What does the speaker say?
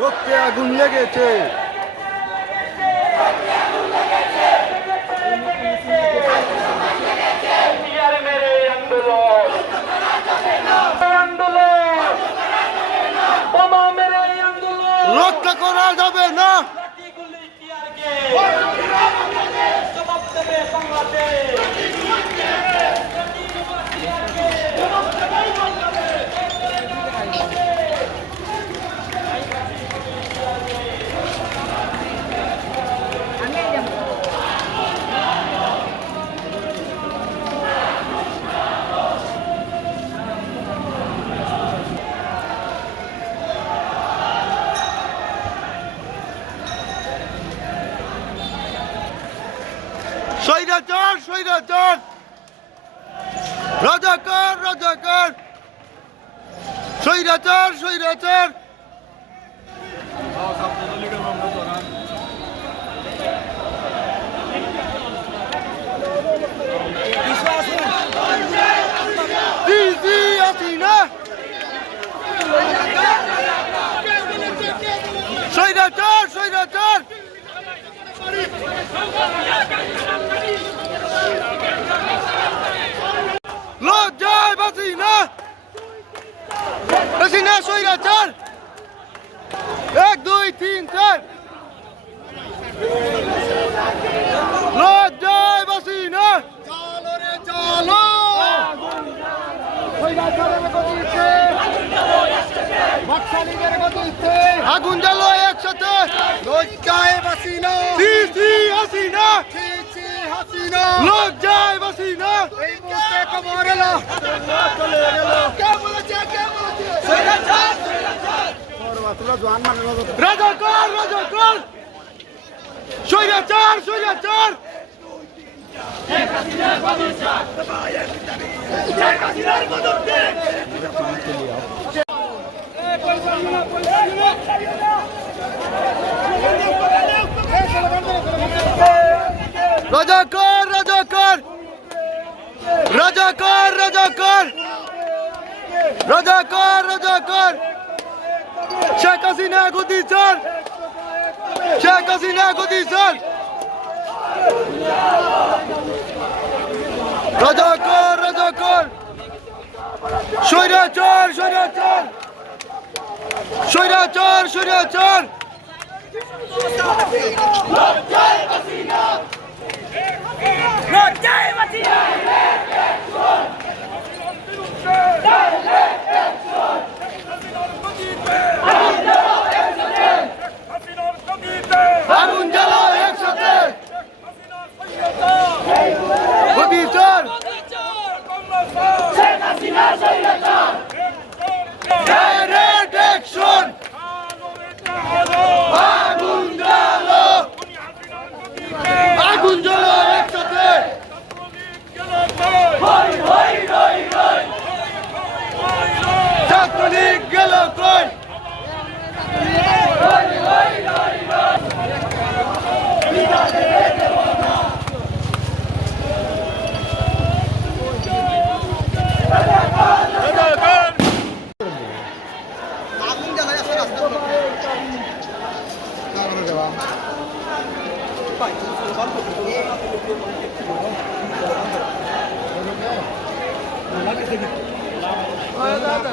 রক্তে আগুন লেগেছে। রক্ষা করা যাবে না। স্বৈরাচার স্বৈরাচার, রাজাকার রাজাকার, স্বৈরাচার স্বৈরাচার। স্বৈরাচার স্বৈরাচার, লজ্জায় হাসিনা, হাসিনা স্বৈরাচার। 1 2 3 4, লজ্জায় হাসিনা। চলো রে চলো, স্বৈরাচারের গতিতে, বাকশালীদের গতিতে আগুন জ্বালো একসাথে। লজ্জায় হাসিনা, হাসিনা, লজ্জায় হাসিনা। এই মুহূর্তে খবর এলো, চলে গেল। কে বলেছে কে বলেছে? স্বৈরাচার স্বৈরাচার, রাজাকার রাজাকার, স্বৈরাচার স্বৈরাচার। শেখ হাসিনার পদত্যাগ, শেখ হাসিনার পদত্যাগ। রাজাকার রাজাকার, রাজাকার রাজাকার, রাজাকার রাজাকার। শেখ হাসিনা গদি স্যার, শেখ হাসিনা গদি স্যার। রাজাকার রাজাকার, স্বৈরাচার স্বৈরাচার, স্বৈরাচার স্বৈরাচার। লজ্জায় হাসিনা, লজ্জায় হাসিনা। আগুন জ্বালাও একসাথে, অবিচার। শেখ হাসিনা স্বৈরাচার, ডাইরেক্ট অ্যাকশন। আগুন জ্বালো, আগুন জ্বালো একসাথে। হই হই হই হই, ছাত্রলীগ গেল কই। হই হই হই হই, আগুন জ্বালায় আসে রাস্তা। দাদা